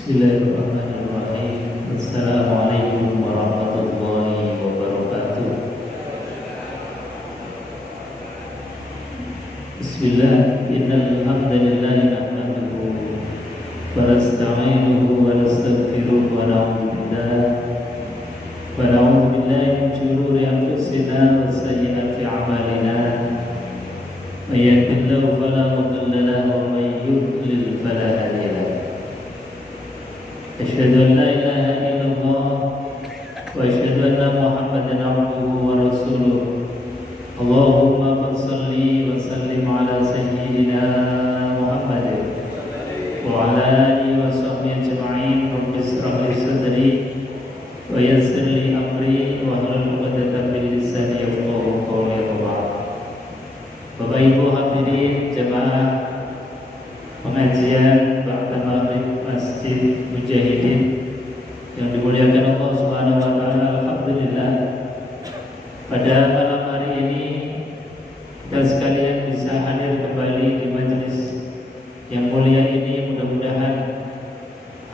Bismillahirrahmanirrahim. Assalamualaikum warahmatullahi wabarakatuh. Bismillah. Innal hamdalillah nahmaduhu wa nasta'inuhu wa nastaghfiruh wa na'udzu billahi min shururi anfusina wa sayyiati a'malina. May yahdihillahu fala mudilla lahu wa may yudlil fala hadiya lahu. Asyhadu an la ilaha illallah wa asyhadu anna Muhammadan abduhu wa rasuluh. Allahumma shalli wa sallim ala sayyidina Muhammad wa ala alihi wa sahbihi ajma'in. Rabbi ishrah li sadri wa yassir li amri wa hlul 'uqdatam min lisani yafqahu qawli. Bapak Ibu hadirin jemaah pengajian Ba'da Maghrib Masjid Mujahidin yang dimuliakan Allah Subhanahu wa taala. Alhamdulillah, pada malam hari ini kita sekalian bisa hadir kembali di majelis yang mulia ini. Mudah-mudahan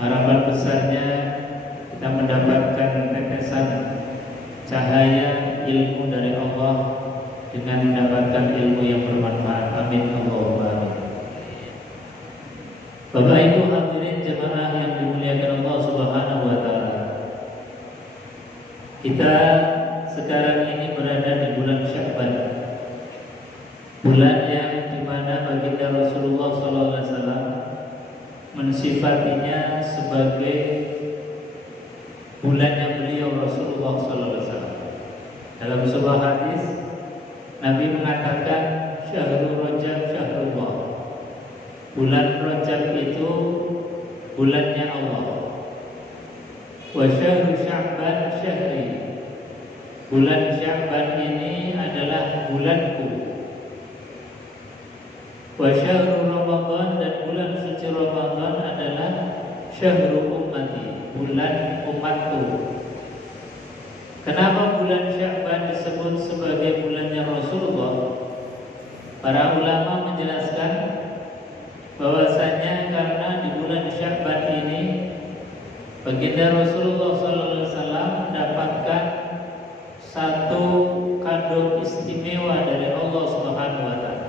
harapan besarnya kita mendapatkan tetesan cahaya ilmu dari Allah dengan mendapatkan ilmu yang bermanfaat. Amin Allahumma amin. Bapak Ibu hadirin jemaah yang dimuliakan Allah Subhanahu wa taala. Kita sekarang ini berada di bulan Sya'ban. Bulan yang dimana baginda Rasulullah SAW mensifatinya sebagai bulannya beliau Rasulullah SAW. Dalam sebuah hadis Nabi mengatakan Syahrul Rajab Syahrullah. Bulan Rajab itu bulannya Allah. Wa syahrul Sya'ban syahri. Bulan Sya'ban ini adalah bulanku. Wa syahrul Ramadan, dan bulan suci Ramadan adalah syahrul ummati, bulan umatku. Kenapa bulan Sya'ban disebut sebagai bulannya Rasulullah? Para ulama menjelaskan bahwasanya karena di bulan Sya'ban ini baginda Rasulullah SAW mendapatkan satu kado istimewa dari Allah Subhanahu wa taala.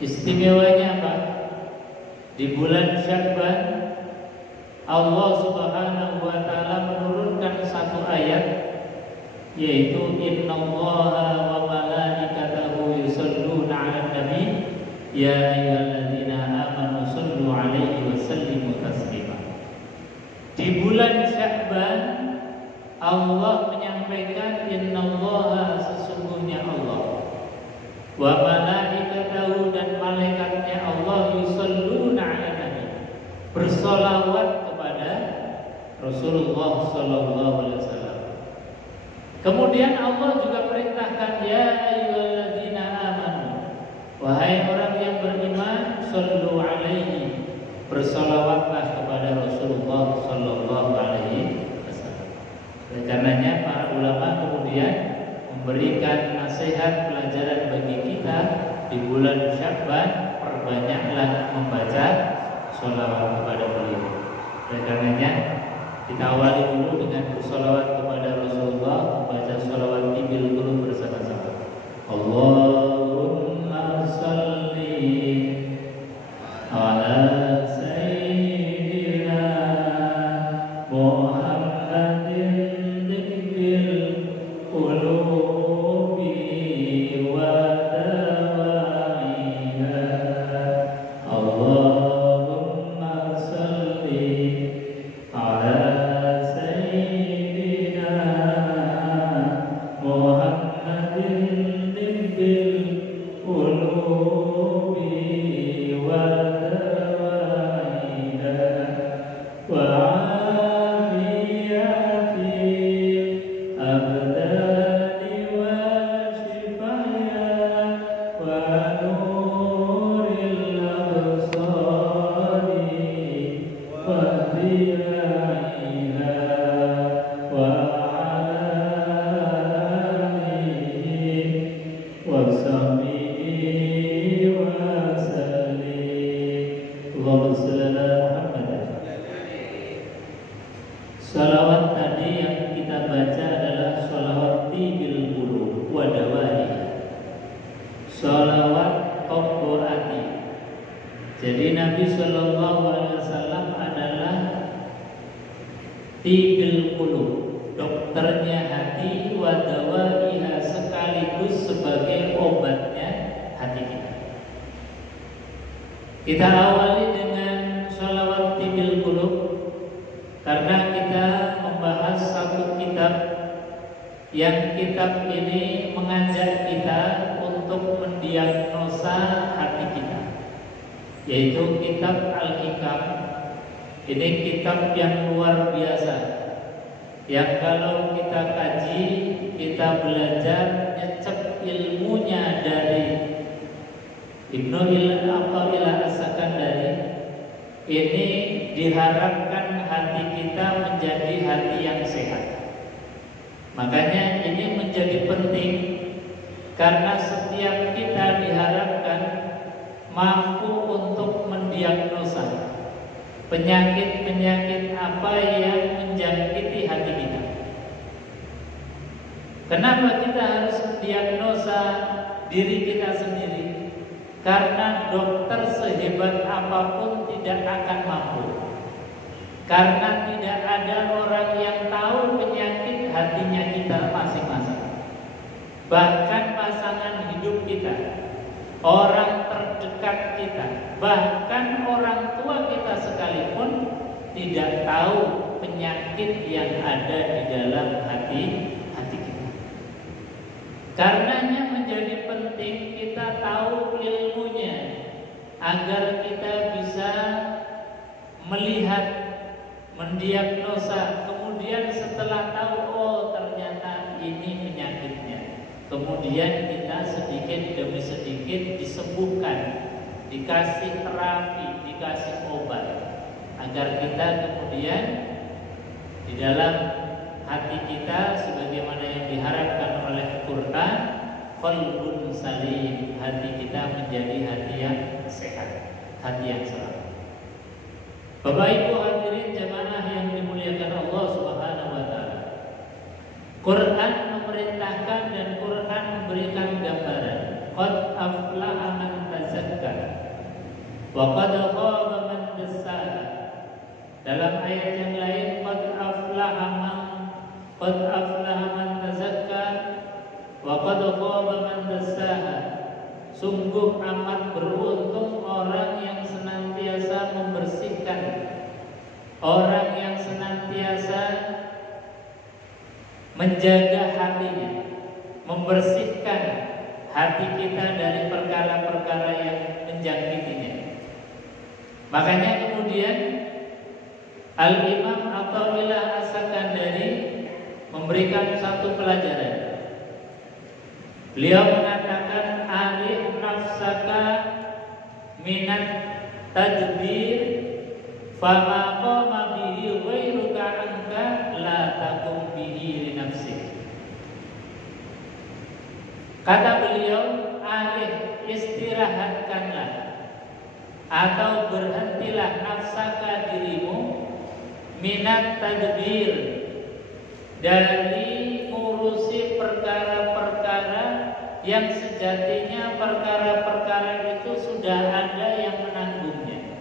Istimewanya apa? Di bulan Sya'ban Allah Subhanahu wa taala menurunkan satu ayat, yaitu innallaha wa malaikatahu yusholluna 'alan nabi ya ayyuhalladzina amanu shollu 'alaihi wa sallimu taslima. Di bulan Sya'ban Allah menyampaikan innallaha, sesungguhnya Allah, wa malaikatahu, dan malaikatnya Allah, yusholluna 'alan nabi, bersolawat kepada Rasulullah sallallahu alaihi wasallam. Kemudian Allah juga perintahkan ya ayyuhalladzina amanu, wahai orang yang beriman, shollu alaihi, bersolawatlah kepada Rasulullah sallallahu alaihi wasallam. Oleh karenanya para ulama kemudian memberikan nasihat pelajaran bagi kita di bulan Sya'ban, perbanyaklah membaca sholawat kepada beliau. Oleh karenanya kita awali dulu dengan bersolawat kepada Rasulullah, membaca sholawat tibil dulu bersama-sama. Allahumma salli ala sayyidina Muhammadin tibbil qulubi wa dawaiha. Allahumma salli ala sayyidina Muhammadin tibbil qulubi wa dawaiha wa afiyatil abdani wa shifaya wa nuril absari wa dhiyaiha wa alihi wa sahbihi wa sallim. Allahumma shalli ala Muhammad Nabi Shallallahu Alaihi Wasallam adalah tibbil qulub, dokternya hati, wa dawaiha, sekaligus sebagai obatnya hati kita. Kita awali dengan sholawat tibbil qulub karena kita membahas satu kitab yang kitab ini mengajak kita untuk mendiagnosa hati kita, yaitu kitab Al-Hikam. Ini kitab yang luar biasa, yang kalau kita kaji, kita belajar nyecep ilmunya dari Ibnu Athaillah As-Sakandari. Ini diharapkan hati kita menjadi hati yang sehat. Makanya ini menjadi penting, karena setiap kita diharapkan mampu untuk mendiagnosa penyakit-penyakit apa yang menjangkiti hati kita. Kenapa kita harus mendiagnosa diri kita sendiri? Karena dokter sehebat apapun tidak akan mampu. Karena tidak ada orang yang tahu penyakit hatinya kita masing-masing. Bahkan pasangan hidup kita, orang terdekat kita, bahkan orang tua kita sekalipun tidak tahu penyakit yang ada di dalam hati kita. Karenanya menjadi penting kita tahu ilmunya agar kita bisa melihat, mendiagnosa, kemudian setelah tahu oh ternyata ini penyakitnya, kemudian kita sedikit demi sedikit disembuhkan, dikasih terapi, dikasih obat, agar kita kemudian di dalam hati kita sebagaimana yang diharapkan oleh Quran, qalbun salim, hati kita menjadi hati yang sehat, hati yang selamat. Bapak Ibu hadirin jamaah yang dimuliakan Allah Subhanahu wa taala. Quran memerintahkan dan Quran memberikan gambaran, qad aflaha man tazakka wa qad khaba man dassaha. Dalam ayat yang lain, qad aflaha man tazakka wa qad khaba man dassaha. Sungguh amat beruntung orang yang senantiasa membersihkan, orang yang senantiasa menjaga hatinya, membersihkan hati kita dari perkara-perkara yang menjangkitinya. Makanya kemudian Al-Imam Athaillah As-Sakandari memberikan satu pelajaran. Beliau mengatakan, arif nafsaka minat tadbir fama qama bihi ghairuka anka la takum bihi li nafsik. Kata beliau, arif, istirahatkanlah atau berhentilah nafsaka dirimu minat tadbir, dari ngurusi perkara-perkara yang sejatinya perkara-perkara itu sudah ada yang menanggungnya,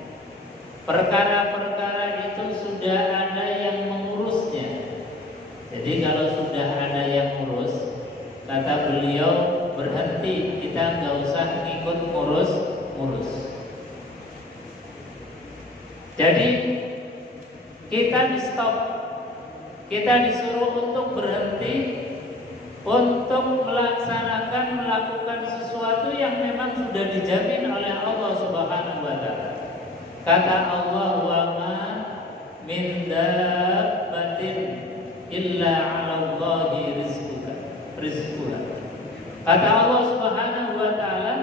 perkara-perkara itu sudah ada yang mengurusnya. Jadi kalau sudah ada yang ngurus, kata beliau, berhenti, kita nggak usah ngikut ngurus. Jadi kita di stop, kita disuruh untuk berhenti, untuk melakukan sesuatu yang memang sudah dijamin oleh Allah Subhanahu wa taala. Kata Allah, wa ma min dabbatin illa 'ala Allahi rizquha. Kata Allah Subhanahu wa taala,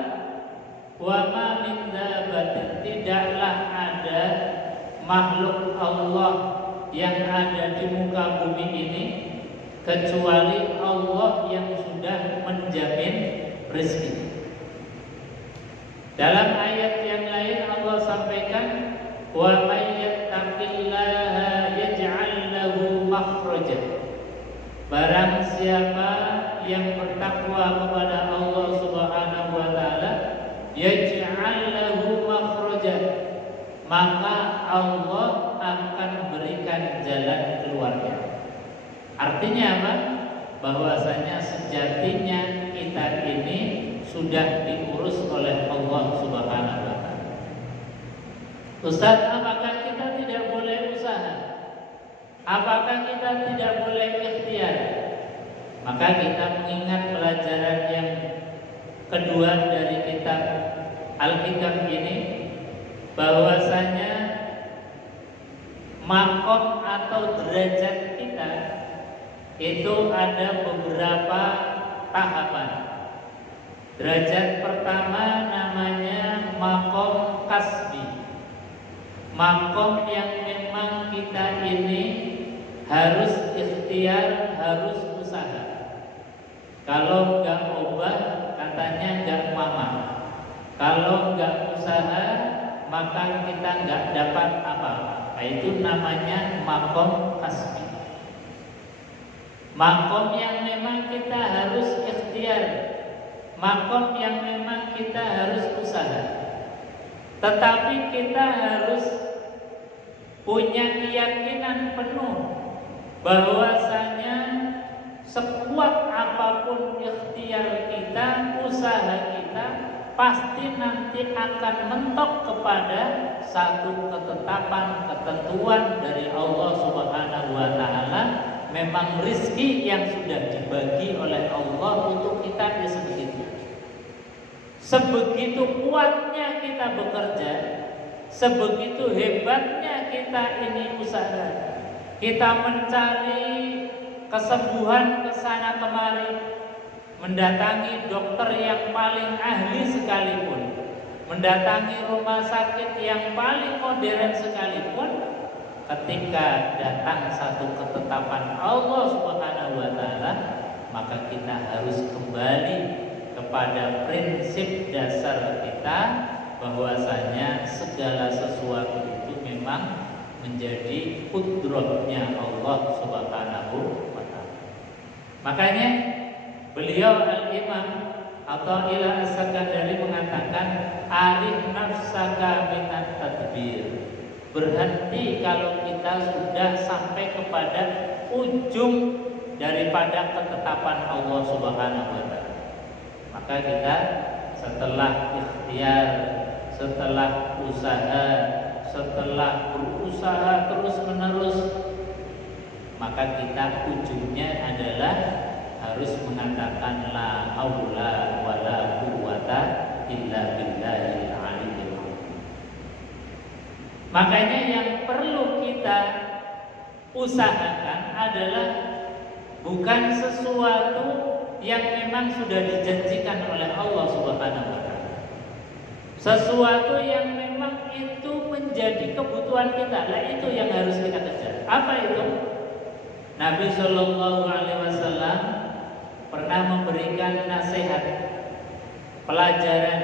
wa ma min dabbatin, tidaklah ada makhluk Allah yang ada di muka bumi ini kecuali Allah yang sudah menjamin rezeki. Dalam ayat yang lain Allah sampaikan, wa may yattaqillaha yaj'al lahu makhraja. Barang siapa yang bertakwa kepada Allah Subhanahu wa taala, yaj'al lahu makhraja, maka Allah akan berikan jalan keluarnya. Artinya apa? Bahwasanya sejatinya kita ini sudah diurus oleh Allah Subhanahu wa taala. Ustaz, apakah kita tidak boleh usaha? Apakah kita tidak boleh ikhtiar? Maka kita mengingat pelajaran yang kedua dari kitab Al-Hikam ini, bahwasanya makom atau derajat kita itu ada beberapa tahapan. Derajat pertama namanya makom kasbi, makom yang memang kita ini harus ikhtiar, harus usaha. Kalau nggak ubah, katanya nggak mama. Kalau nggak usaha, maka kita nggak dapat apa-apa. Itu namanya makom kasbi. Makom yang memang kita harus ikhtiar, makom yang memang kita harus usaha. Tetapi kita harus punya keyakinan penuh bahwasanya sekuat apapun ikhtiar kita, usaha kita, pasti nanti akan mentok kepada satu ketetapan, ketentuan dari Allah Subhanahu wa taala. Memang rizki yang sudah dibagi oleh Allah untuk kita ya sebegitu. Sebegitu kuatnya kita bekerja, sebegitu hebatnya kita ini usaha. Kita mencari kesembuhan kesana kemari, mendatangi dokter yang paling ahli sekalipun, mendatangi rumah sakit yang paling modern sekalipun, ketika datang satu ketetapan Allah Subhanahu wa taala, maka kita harus kembali kepada prinsip dasar kita bahwasanya segala sesuatu itu memang menjadi kudrahnya Allah Subhanahu wa taala. Makanya beliau Al-Imam Athaillah As-Sakandari mengatakan, arif nafsaka minat tadbir. Berhenti kalau kita sudah sampai kepada ujung daripada ketetapan Allah Subhanahu wa taala. Maka kita setelah ikhtiar, setelah usaha, setelah berusaha terus-menerus, maka kita ujungnya adalah harus mengatakan la haula wala quwwata illa billahil aliyyil azim. Makanya yang perlu kita usahakan adalah bukan sesuatu yang memang sudah dijanjikan oleh Allah Subhanahu wa taala. Sesuatu yang memang itu menjadi kebutuhan kita, lah itu yang harus kita kejar. Apa itu? Nabi Shallallahu alaihi wasallam pernah memberikan nasihat, pelajaran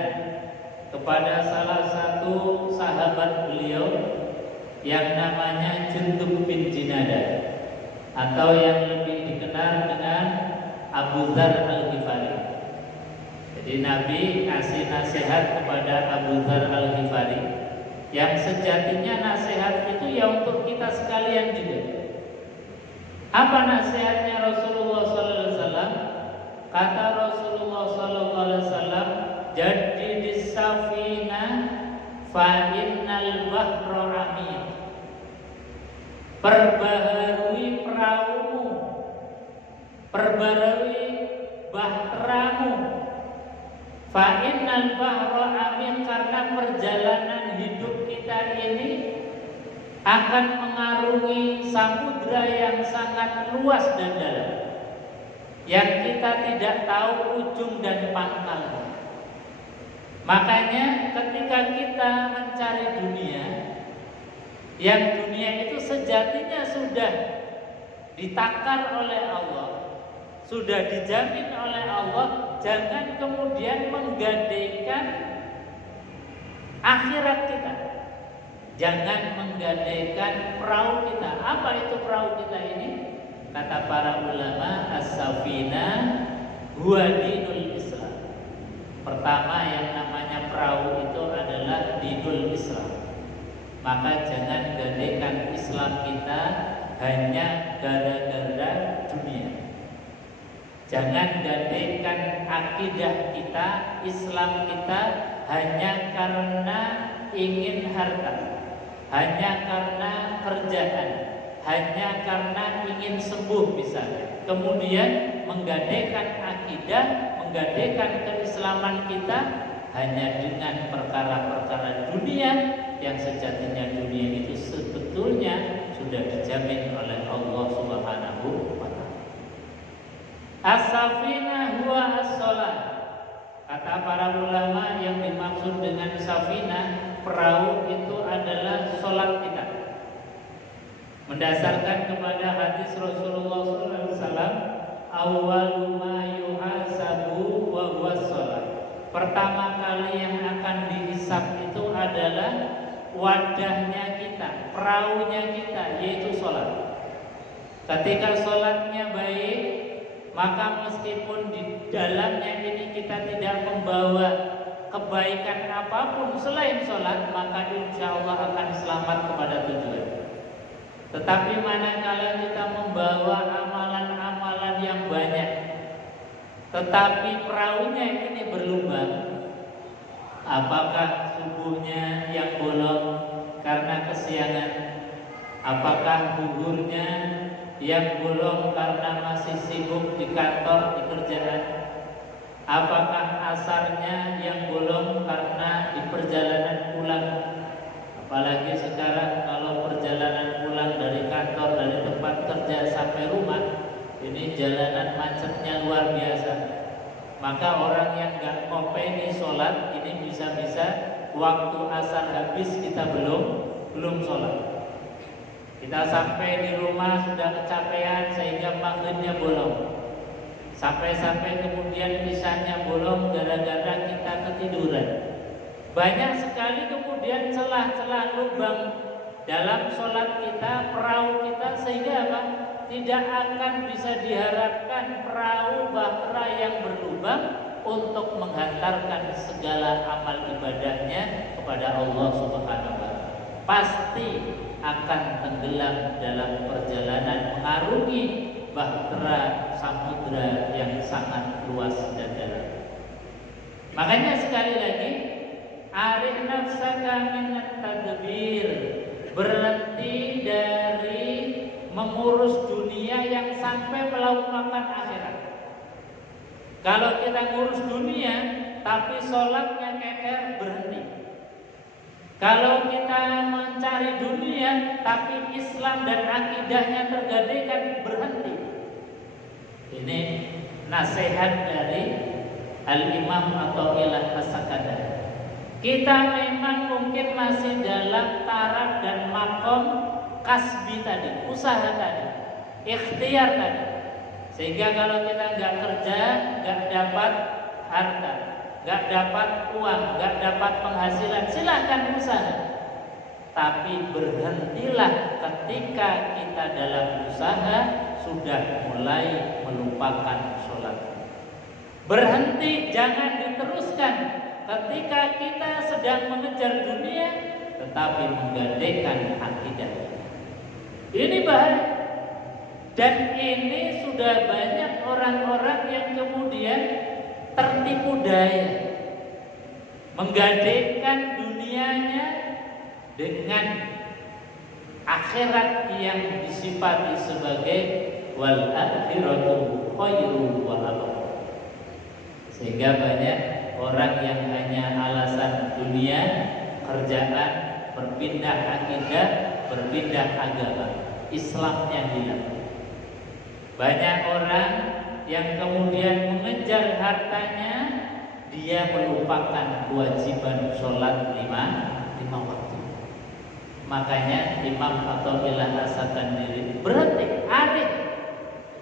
kepada salah satu sahabat beliau yang namanya Jundub bin Jinadah, atau yang lebih dikenal dengan Abu Dzar Al-Ghifari. Jadi Nabi ngasih nasihat kepada Abu Dzar Al-Ghifari yang sejatinya nasihat itu ya untuk kita sekalian juga. Apa nasihatnya Rasulullah SAW? Kata Rasulullah SAW, jadidis safina fa innal bahra amid. Perbaharui perahumu, perbaharui bahteramu. Fa innal bahra amid, karena perjalanan hidup kita ini akan mengarungi samudra yang sangat luas dan dalam, yang kita tidak tahu ujung dan pangkalnya. Makanya ketika kita mencari dunia, yang dunia itu sejatinya sudah ditakar oleh Allah, sudah dijamin oleh Allah, jangan kemudian menggadaikan akhirat kita. Jangan menggadaikan perahu kita. Apa itu perahu kita ini? Kata para ulama, as-safina huwa dinul Islam. Pertama yang namanya perahu itu adalah dinul Islam. maka jangan gandekan Islam kita hanya gara-gara dunia. Jangan gandekan akidah kita, Islam kita hanya karena ingin harta, hanya karena kerjaan, hanya karena ingin sembuh misalnya. Kemudian menggadaikan akidah, menggadaikan keislaman kita hanya dengan perkara-perkara dunia yang sejatinya dunia itu sebetulnya sudah dijamin oleh Allah Subhanahu wa ta'ala. As-safinah huwa as-shalah. Kata para ulama, yang dimaksud dengan safinah, perahu itu adalah sholat kita. Mendasarkan kepada hadis Rasulullah SAW, awwalu ma yuhasabu wa huwa shalah. Pertama kali yang akan dihisab itu adalah wadahnya kita, perahunya kita, yaitu sholat. Ketika sholatnya baik, maka meskipun di dalamnya ini kita tidak membawa kebaikan apapun selain sholat, maka insya Allah akan selamat kepada tujuan. Tetapi manakala kita membawa amalan-amalan yang banyak, tetapi perahunya ini berlubang, apakah subuhnya yang bolong karena kesiangan, apakah zuhurnya yang bolong karena masih sibuk di kantor, di kerjaan, apakah asarnya yang bolong karena di perjalanan pulang. Apalagi sekarang kalau perjalanan pulang dari kantor, dari tempat kerja sampai rumah, ini jalanan macetnya luar biasa. Maka orang yang gak kompeni sholat ini bisa-bisa waktu asar habis kita belum sholat. Kita sampai di rumah sudah kecapean sehingga maghribnya bolong. Sampai-sampai kemudian isanya bolong gara-gara kita ketiduran. Banyak sekali kemudian celah-celah lubang dalam sholat kita, perahu kita, sehingga apa? Tidak akan bisa diharapkan perahu bahtera yang berlubang untuk menghantarkan segala amal ibadahnya kepada Allah Subhanahu wa ta'ala. Pasti akan tenggelam dalam perjalanan mengarungi bahtera samudra yang sangat luas dan dalam. Makanya sekali lagi, arif nafsaka minat tadbir, berhenti dari mengurus dunia yang sampai melupakan akhirat. Kalau kita ngurus dunia tapi sholatnya keker, berhenti. Kalau kita mencari dunia tapi Islam dan akidahnya tergadaikan, berhenti. Ini nasihat dari Al-Imam Athaillah As-Sakandari. Kita memang mungkin masih dalam taraf dan makom kasbi tadi, usaha tadi, ikhtiar tadi. Sehingga kalau kita nggak kerja, nggak dapat harta, nggak dapat uang, nggak dapat penghasilan, silahkan usaha. Tapi berhentilah ketika kita dalam usaha sudah mulai melupakan sholat. Berhenti, jangan diteruskan ketika kita sedang mengejar dunia, tetapi menggadaikan akidah. Ini bahaya. Dan ini sudah banyak orang-orang yang kemudian tertipu daya, menggadaikan dunianya dengan akhirat yang disifati sebagai wal akhiratu khairu wa abqa. Sehingga banyak orang yang hanya alasan dunia, kerjaan, berpindah akidah, berpindah agama, Islamnya hilang. Banyak orang yang kemudian mengejar hartanya, dia melupakan kewajiban sholat lima waktu. Makanya Imam Athaillah As-Sakandari berhenti,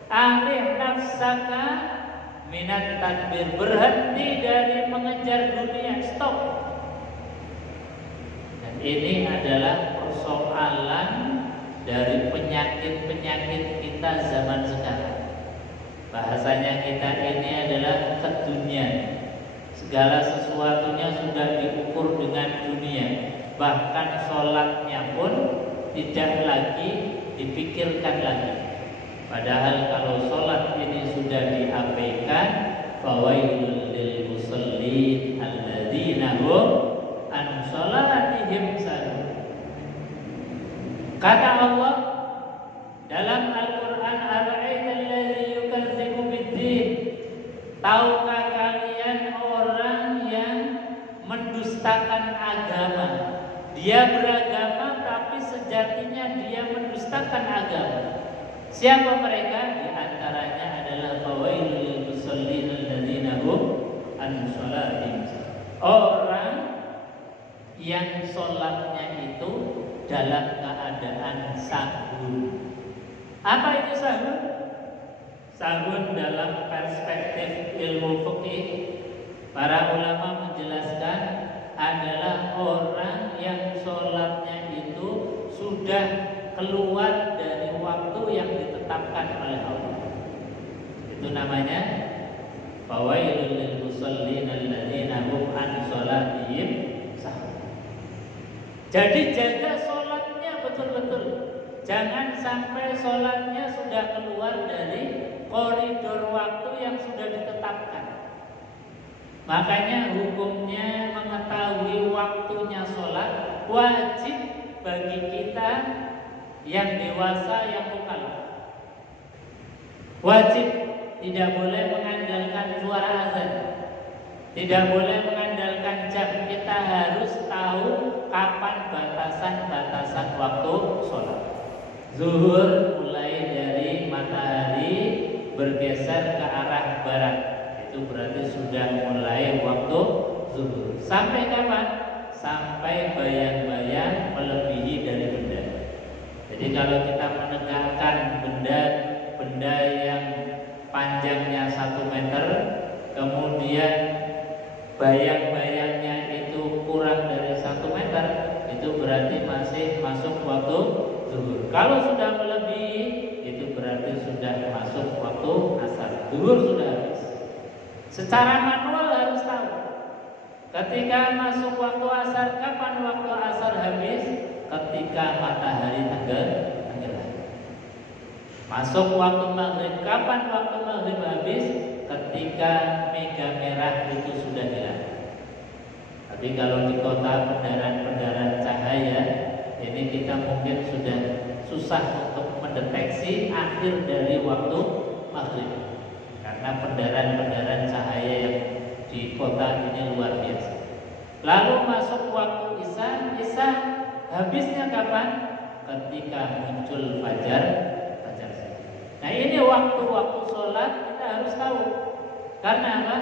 alih nafsaka minat tadbir, berhenti dari mengejar dunia, stop. Dan ini adalah persoalan dari penyakit-penyakit kita zaman sekarang. Bahasanya kita ini adalah keduniaan. Segala sesuatunya sudah diukur dengan dunia. bahkan sholatnya pun tidak lagi dipikirkan lagi. Padahal kalau sholat ini sudah diabaikan, fawailul lil musallin alladzina hum an sholatihim sahun. Kata Allah dalam Al-Quran, ara'aital ladzi yukadzibu biddin, tahukah kalian orang yang mendustakan agama? Dia beragama tapi sejatinya dia mendustakan agama. Siapa mereka? Di antaranya adalah fawailul lil musallin alladzina hum an sholatihim. Orang yang sholatnya itu dalam keadaan sahur. Apa itu sahur? Sahur dalam perspektif ilmu fikih, para ulama menjelaskan adalah orang yang sholatnya itu sudah keluar dari waktu yang ditetapkan oleh Allah. Itu namanya fawailul lil musallin alladzina hum an sholatihim sahun. Jadi jaga sholatnya betul-betul. Jangan sampai sholatnya sudah keluar dari koridor waktu yang sudah ditetapkan. Makanya hukumnya mengetahui waktunya sholat wajib bagi kita yang dewasa, yang mukallaf. Wajib, tidak boleh mengandalkan suara azan, tidak boleh mengandalkan jam. Kita harus tahu kapan batasan-batasan waktu sholat. Zuhur mulai dari matahari bergeser ke arah barat, itu berarti sudah mulai waktu zuhur. Sampai kapan? Sampai bayang-bayang melebihi dari benda. Jadi kalau kita menegakkan benda yang panjangnya 1 meter, kemudian bayang-bayangnya itu kurang dari 1 meter, itu berarti masih masuk waktu zuhur. Kalau sudah melebihi, itu berarti sudah masuk waktu asar. Zuhur sudah habis. Secara manual harus tahu. Ketika masuk waktu asar, kapan waktu asar habis? Ketika matahari tenggelam. Masuk waktu maghrib, kapan waktu maghrib habis? Ketika mega merah itu sudah hilang. Tapi kalau di kota pendaran cahaya, ini kita mungkin sudah susah untuk mendeteksi akhir dari waktu maghrib, karena pendaran cahaya yang di kota ini luar biasa. Lalu masuk waktu isya habisnya kapan? Ketika muncul fajar. Nah, ini waktu-waktu sholat kita harus tahu. Karena apa?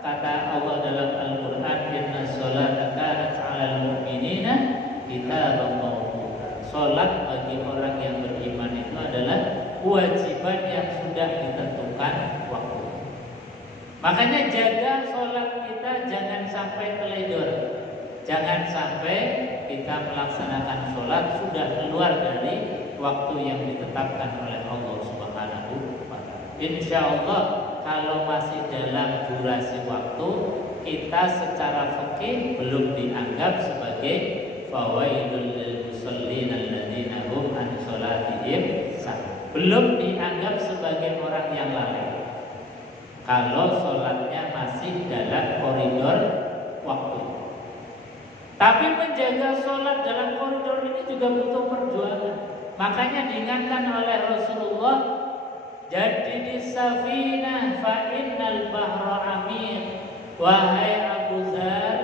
Kata Allah dalam Al-Quran, inna sholata kanat 'alal mu'minina kitaban mawquta. Sholat bagi orang yang beriman itu adalah kewajiban yang sudah ditentukan waktu. Makanya jaga sholat kita, jangan sampai teledor. Jangan sampai kita melaksanakan sholat sudah keluar dari waktu yang ditetapkan oleh Allah Subhanahu wa ta'ala. Insya Allah kalau masih dalam durasi waktu, kita secara fikih belum dianggap sebagai fawailul lil musallin alladzina hum an sholatihim sahun. Belum dianggap sebagai orang yang lalai kalau sholatnya masih dalam koridor waktu. Tapi menjaga sholat dalam koridor ini juga butuh perjuangan. Makanya diingatkan oleh Rasulullah, jadi di safinah fa innal bahra amir. Wahai Abu Dzar,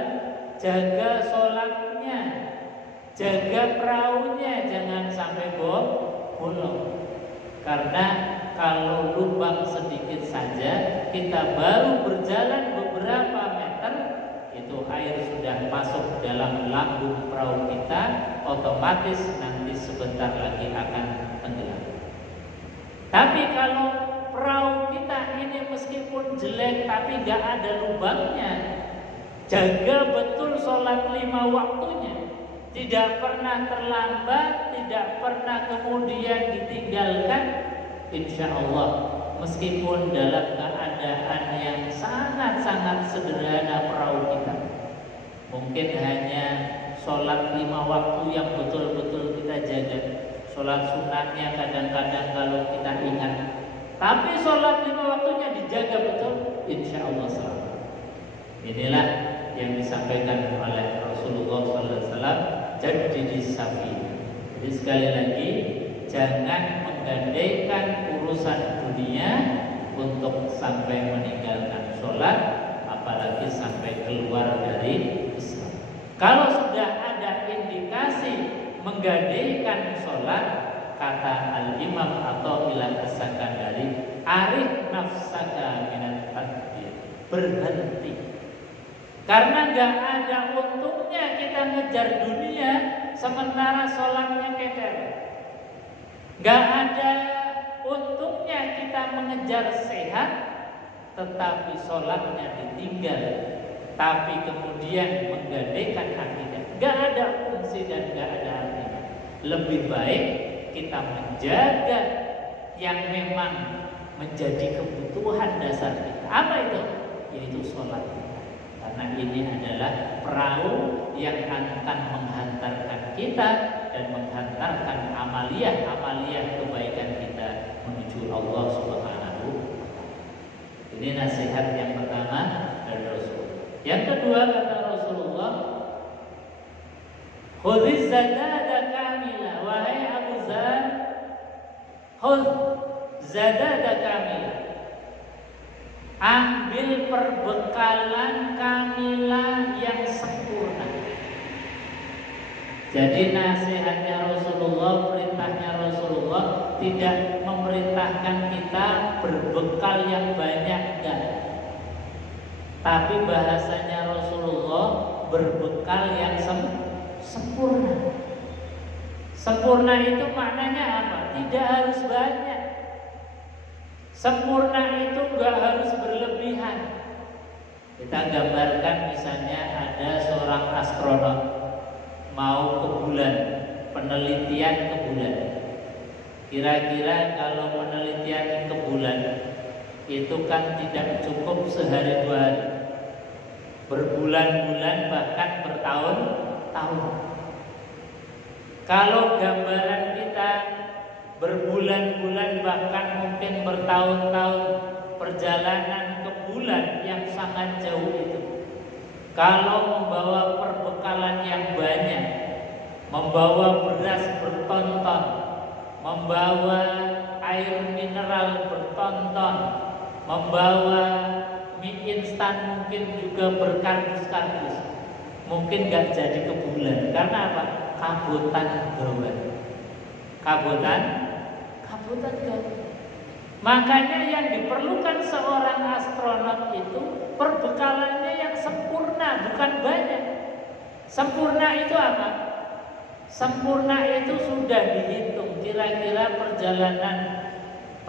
jaga sholatnya, jaga perahunya, jangan sampai bolong. Karena kalau lubang sedikit saja, kita baru berjalan beberapa meter, itu air sudah masuk dalam lambung perahu kita, otomatis nanti sebentar lagi akan tenggelam. Tapi kalau perahu kita ini meskipun jelek tapi gak ada lubangnya, jaga betul sholat 5 waktunya, tidak pernah terlambat, tidak pernah kemudian ditinggalkan, insya Allah meskipun dalam keadaan yang sangat-sangat sederhana perahu kita, mungkin hanya sholat 5 waktu yang betul-betul kita jaga. Sholat sunatnya kadang-kadang kalau kita ingat, tapi sholat 5 waktunya dijaga betul, insya Allah selamat. Inilah yang disampaikan oleh Rasulullah SAW, jadi safi. Jadi sekali lagi, jangan menggandengkan urusan dunia untuk sampai meninggalkan sholat, apalagi sampai keluar dari Islam. Kalau sudah ada indikasi menggandengkan sholat, kata Al-Imam atau Ilal As-Sakandari, arif nafsaka minat takbir, berhenti. Karena gak ada untungnya kita ngejar dunia sementara sholatnya keder. Gak ada untungnya kita mengejar sehat tetapi sholatnya ditinggal, tapi kemudian menggadaikan akidah. Gak ada fungsi dan gak ada artinya. Lebih baik kita menjaga yang memang menjadi kebutuhan dasar kita. Apa itu? Yaitu sholat. Karena ini adalah perahu yang akan menghantarkan kita dan menghantarkan amaliyah kebaikan kita menuju Allah Subhanahu. Ini nasihat yang pertama dari Rasul. Yang kedua kata Rasulullah, khudhiz zadada kamila, wahai Abu Dzar, khudh zadada kamila, ambil perbekalan kamilah yang sempurna. Jadi nasihatnya Rasulullah, perintahnya Rasulullah tidak memerintahkan kita berbekal yang banyak, enggak. Tapi bahasanya Rasulullah berbekal yang sempurna. Sempurna itu maknanya apa? Tidak harus banyak. Sempurna itu enggak harus berlebihan. Kita gambarkan misalnya ada seorang astronot mau ke bulan, penelitian ke bulan. Kira-kira kalau penelitian ke bulan itu kan tidak cukup sehari 2 hari, berbulan-bulan bahkan bertahun-tahun. Kalau gambaran kita berbulan-bulan bahkan mungkin bertahun-tahun perjalanan ke bulan yang sangat jauh itu, kalau membawa perbekalan yang banyak, membawa beras berton-ton, membawa air mineral berton-ton, membawa mie instan mungkin juga berkardus-kardus, mungkin gak jadi ke bulan. Karena apa? Kabutan gawan. Kabutan gawan. Makanya yang diperlukan seorang astronot itu perbekalannya yang sempurna, bukan banyak. Sempurna itu apa? Sempurna itu sudah dihitung. Kira-kira perjalanan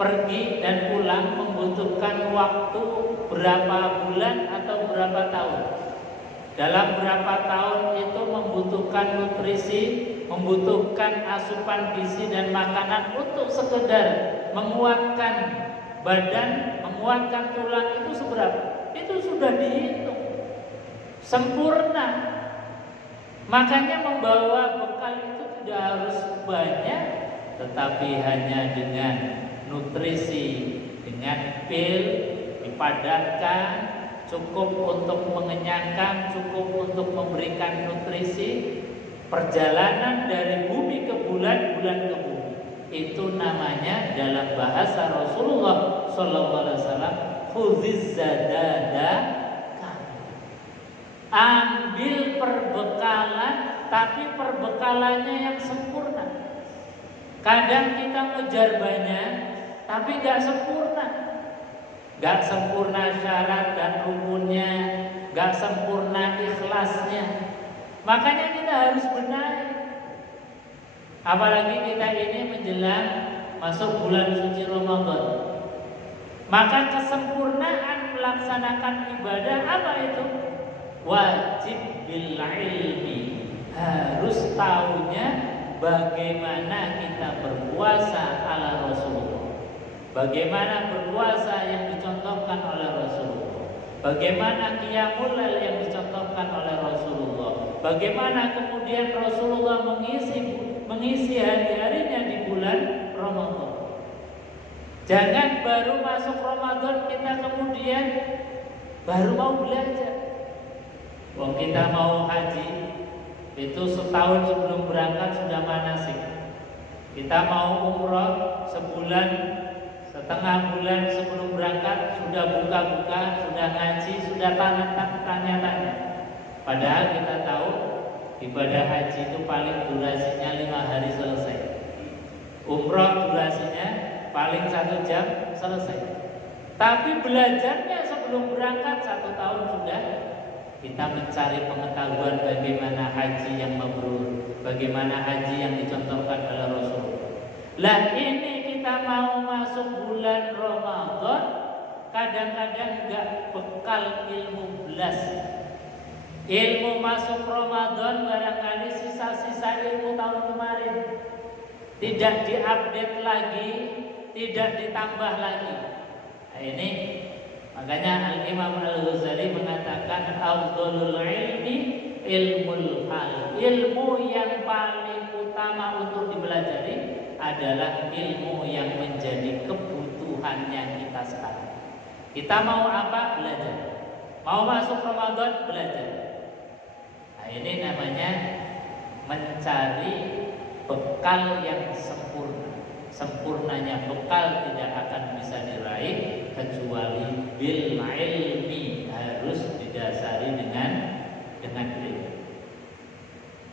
pergi dan pulang membutuhkan waktu berapa bulan atau berapa tahun. Dalam berapa tahun itu membutuhkan nutrisi, membutuhkan asupan gizi dan makanan untuk sekedar menguatkan badan, menguatkan tulang, itu seberapa? Itu sudah dihitung sempurna. Makanya membawa bekal itu tidak harus banyak, tetapi hanya dengan nutrisi, dengan pil dipadatkan, cukup untuk mengenyangkan, cukup untuk memberikan nutrisi. Perjalanan dari bumi ke bulan, bulan ke bumi, itu namanya dalam bahasa Rasulullah SAW, khudziz zadada, ambil perbekalan, tapi perbekalannya yang sempurna. Kadang kita ngejar banyak, tapi gak sempurna. Gak sempurna syarat dan rukunnya, gak sempurna ikhlasnya. Makanya kita harus benahi. Apalagi kita ini menjelang masuk bulan suci Ramadan. Maka kesempurnaan melaksanakan ibadah apa itu? Wajib bil ilmi. Harus tahunya bagaimana kita berpuasa ala Rasulullah. Bagaimana berpuasa yang dicontohkan oleh Rasulullah. Bagaimana qiyamul lail yang dicontohkan oleh Rasulullah. Bagaimana kemudian Rasulullah mengisi hari-harinya di bulan Ramadan. Jangan baru masuk Ramadan kita kemudian baru mau belajar. Wong kita mau haji itu setahun sebelum berangkat sudah manasik. Kita mau umroh sebulan, setengah bulan sebelum berangkat sudah buka-buka, sudah ngaji, sudah tanya-tanya. Padahal kita tahu ibadah haji itu paling durasinya 5 hari selesai. Umroh durasinya paling 1 jam selesai. Tapi belajarnya sebelum berangkat 1 tahun sudah. Kita mencari pengetahuan bagaimana haji yang mabrur, bagaimana haji yang dicontohkan oleh Rasulullah. Lah ini kita mau masuk bulan Ramadan, kadang-kadang enggak bekal ilmu belas. Ilmu masuk Ramadan barangkali sisa-sisa ilmu tahun kemarin, tidak diupdate lagi, tidak ditambah lagi. Nah, ini makanya Al-Imam Al-Ghazali mengatakan afdhalul ilmi ilmul hal. Ilmu yang paling utama untuk dipelajari adalah ilmu yang menjadi kebutuhannya kita sekarang. Kita mau apa? Belajar. Mau masuk Ramadan? Belajar. Nah, ini namanya mencari bekal yang sempurna. Sempurnanya bekal tidak akan bisa diraih kecuali bil ilmi, harus didasari dengan ilmu.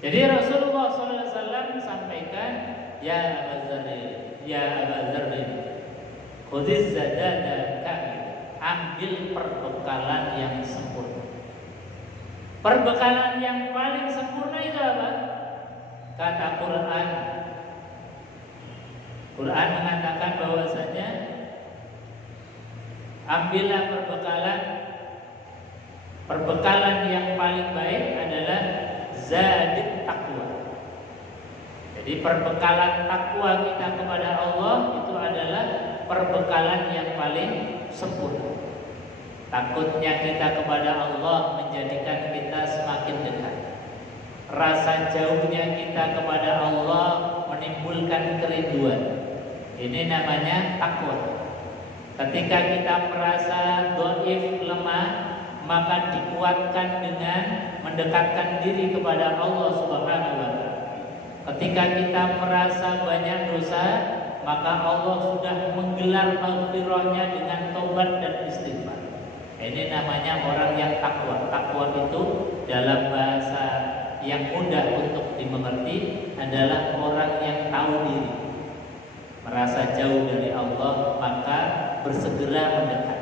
Jadi Rasulullah SAW sampaikan, ya Aba Dzar, khudziz zadada kamil, ambil perbekalan yang sempurna. Perbekalan yang paling sempurna itu apa? Kata Quran mengatakan bahwasanya ambillah perbekalan yang paling baik adalah zadit takwa. Jadi perbekalan takwa kita kepada Allah itu adalah perbekalan yang paling sempurna. Takutnya kita kepada Allah menjadikan kita semakin dekat. Rasa jauhnya kita kepada Allah menimbulkan kerinduan. Ini namanya takwa. Ketika kita merasa dhaif, lemah, maka dikuatkan dengan mendekatkan diri kepada Allah Subhanahu wa taala. Ketika kita merasa banyak dosa, maka Allah sudah menggelar maghfirahnya dengan taubat dan istighfar. Ini namanya orang yang takwa. Takwa itu dalam bahasa yang mudah untuk dimengerti adalah orang yang tahu diri, merasa jauh dari Allah maka bersegera mendekat.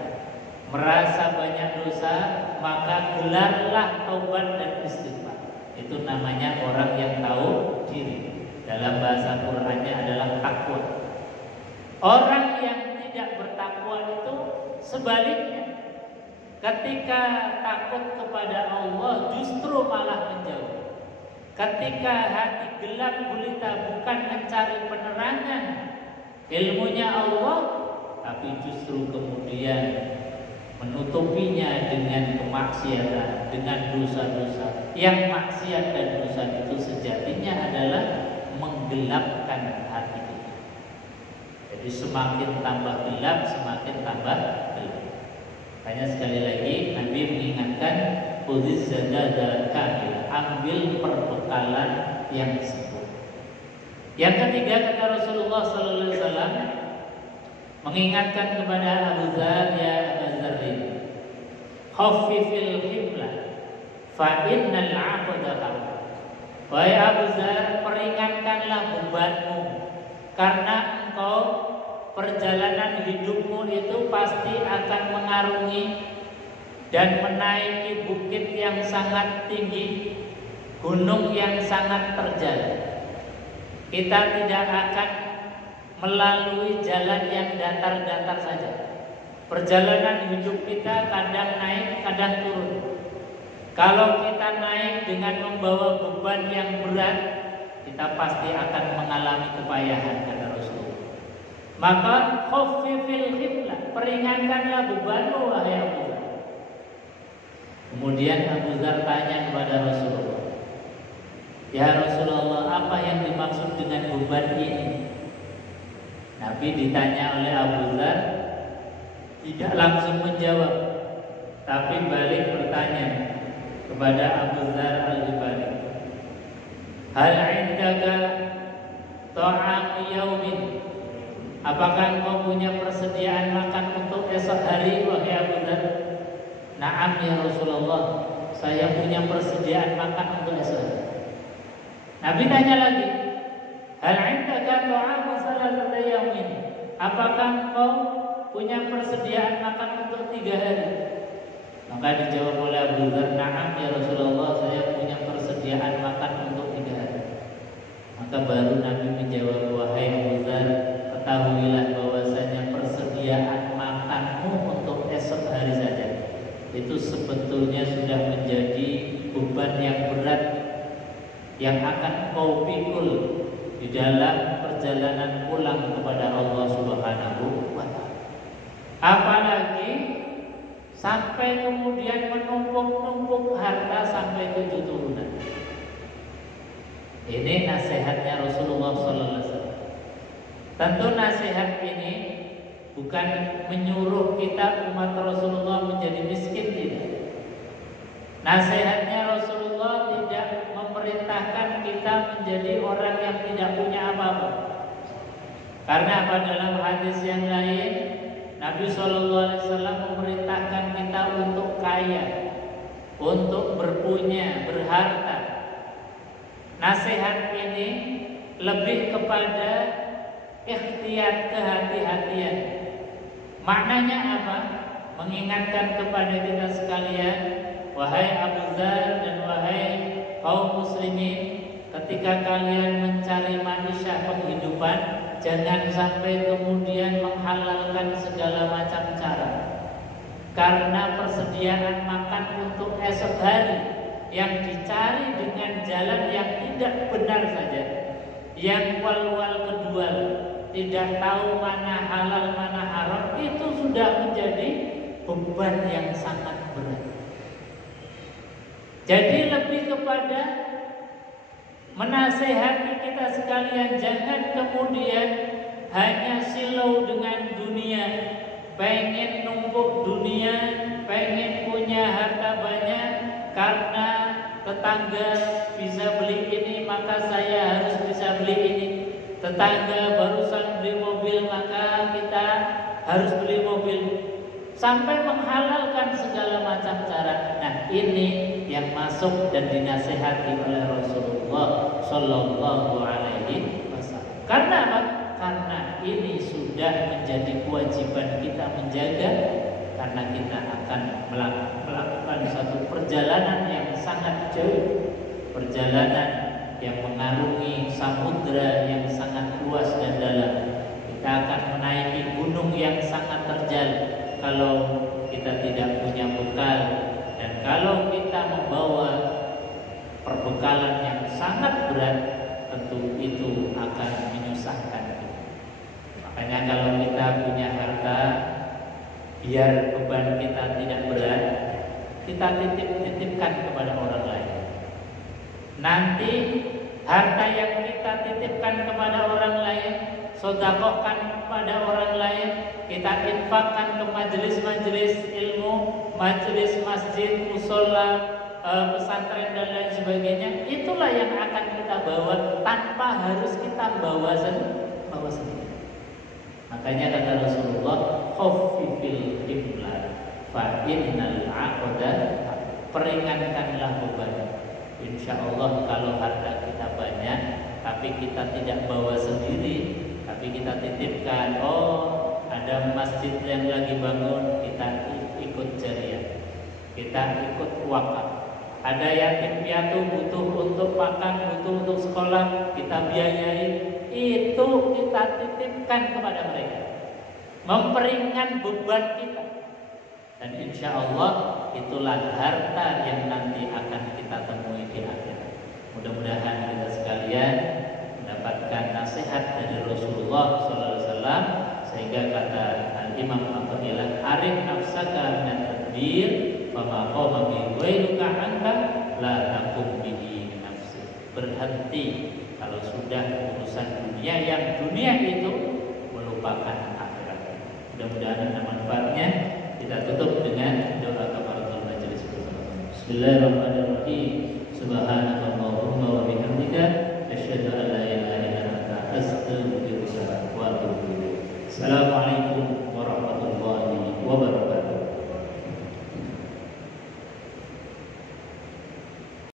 Merasa banyak dosa maka gelarlah taubat dan istighfar. Itu namanya orang yang tahu diri. Dalam bahasa Qur'annya adalah takwa. Orang yang tidak bertakwa itu sebaliknya. Ketika takut kepada Allah justru malah menjauh. Ketika hati gelap gulita bukan mencari penerangan ilmunya Allah, tapi justru kemudian menutupinya dengan kemaksiatan, dengan dosa-dosa. Yang maksiat dan dosa itu sejatinya adalah menggelapkan hati kita. Jadi semakin tambah gelap, semakin tambah gelap. Makanya sekali lagi Nabi mengingatkan khudziz zadada kamil, ambil perbekalan yang sempurna. Yang ketiga kata Rasulullah sallallahu alaihi wasallam mengingatkan kepada Abu Dzar, ya Abu Dzar, khaffifil himlah fa innal 'abda. Wahai Abu Dzar, peringankanlah bebanmu karena engkau perjalanan hidupmu itu pasti akan mengarungi dan menaiki bukit yang sangat tinggi, gunung yang sangat terjal. Kita tidak akan melalui jalan yang datar-datar saja. Perjalanan hidup kita kadang naik, kadang turun. Kalau kita naik dengan membawa beban yang berat, kita pasti akan mengalami kepayahan, kata Rasulullah. Maka khaffifil himlah, peringankanlah bebanmu wahai Abu Dzar. Kemudian Abu Dzar tanya kepada Rasulullah, "Ya Rasulullah, apa yang dimaksud dengan beban ini?" Nabi ditanya oleh Abu Dzar, tidak langsung menjawab, tapi balik bertanya kepada Abu Dzar Al-Ghifari, "Hal 'indaka ta'amu yaumin?" Apakah engkau punya persediaan makan untuk esok hari, wahai Abu Dzar? "Na'am ya Rasulullah, saya punya persediaan makan untuk esok hari." Nabi tanya lagi, "Hal 'indaka ta'amu salasata yaumin?" Apakah engkau punya persediaan makan untuk 3 hari? Maka dijawab oleh Abu Dzar, "Na'am ya Rasulullah, saya punya persediaan makan untuk 3 hari." Maka baru Nabi menjawab, "Wahai Abu Dzar, ketahuilah bahwasanya persediaan makanmu untuk esok hari saja itu sebetulnya sudah menjadi beban yang berat yang akan kau pikul di dalam perjalanan pulang kepada Allah Subhanahu wa Ta'ala. Apalagi sampai kemudian menumpuk-numpuk harta sampai 7 turunan." Ini nasihatnya Rasulullah SAW. Tentu nasihat ini bukan menyuruh kita umat Rasulullah menjadi miskin, tidak. Nasihatnya Rasulullah tidak memerintahkan kita menjadi orang yang tidak punya apa-apa. Karena apa? Dalam hadis yang lain Nabi SAW memerintahkan kita untuk kaya, untuk berpunya, berharta. Nasihat ini lebih kepada ikhtiyat, kehati-hatian. Maknanya apa? Mengingatkan kepada kita sekalian, wahai Abu Dzar dan wahai kaum muslimin, ketika kalian mencari maisha penghidupan, jangan sampai kemudian menghalalkan segala macam cara. Karena persediaan makan untuk esok hari yang dicari dengan jalan yang tidak benar saja, yang wal-wal kedua, tidak tahu mana halal mana haram, itu sudah menjadi beban yang sangat berat. Jadi lebih kepada menasehati kita sekalian, jangan kemudian hanya silau dengan dunia, pengen numpuk dunia, pengen punya harta banyak karena tetangga bisa beli ini maka saya harus bisa beli ini. Tetangga barusan beli mobil maka kita harus beli mobil. Sampai menghalalkan segala macam cara. Nah, ini yang masuk dan dinasehati oleh Rasulullah Sallallahu Alaihi Wasallam. Karena apa? Karena ini sudah menjadi kewajiban kita menjaga. Karena kita akan melakukan satu perjalanan yang sangat jauh, perjalanan yang mengarungi samudra yang sangat luas dan dalam. Kita akan menaiki gunung yang sangat terjal. Kalau kita tidak punya bekal dan kalau kita membawa perbekalan yang sangat berat, tentu itu akan menyusahkan kita. Makanya kalau kita punya harta, biar beban kita tidak berat, kita titipkan kepada orang lain. Nanti harta yang kita titipkan kepada orang lain, sedekahkan kepada orang lain, kita infakkan ke majelis-majelis ilmu, majelis masjid, mushola, pesantren dan lain sebagainya. Itulah yang akan kita bawa tanpa harus kita bawa sendiri. Makanya kata Rasulullah, khaffifil himlan fa innal 'aqda, peringankanlah beban. Insyaallah kalau harta kita banyak tapi kita tidak bawa sendiri, tapi kita titipkan, oh ada masjid yang lagi bangun, kita ikut jariah, kita ikut wakaf. Ada yatim piatu butuh untuk makan, butuh untuk sekolah, kita biayai, itu kita titipkan kepada mereka, memperingan beban kita. Dan insya Allah itulah harta yang nanti akan kita temui di akhirat. Mudah-mudahan kita sekalian mendapatkan nasihat dari Rasulullah SAW, sehingga kata Al-Imam Al-Fadilah, arif nafsaka min tadbir fama qama bi ghairuka anka la taqum bihi nafsi. berhenti kalau sudah urusan dunia, yang dunia itu melupakan akhirat. Mudah-mudahan ada manfaatnya. Kita tutup dengan doa kafaratul majelis bersama. Bismillahirrahmanirrahim. Subhanallahumma wa bihamdika asyhadu an la ilaha illa anta astaghfiruka wa atubu ilaik. Assalamualaikum warahmatullahi wabarakatuh.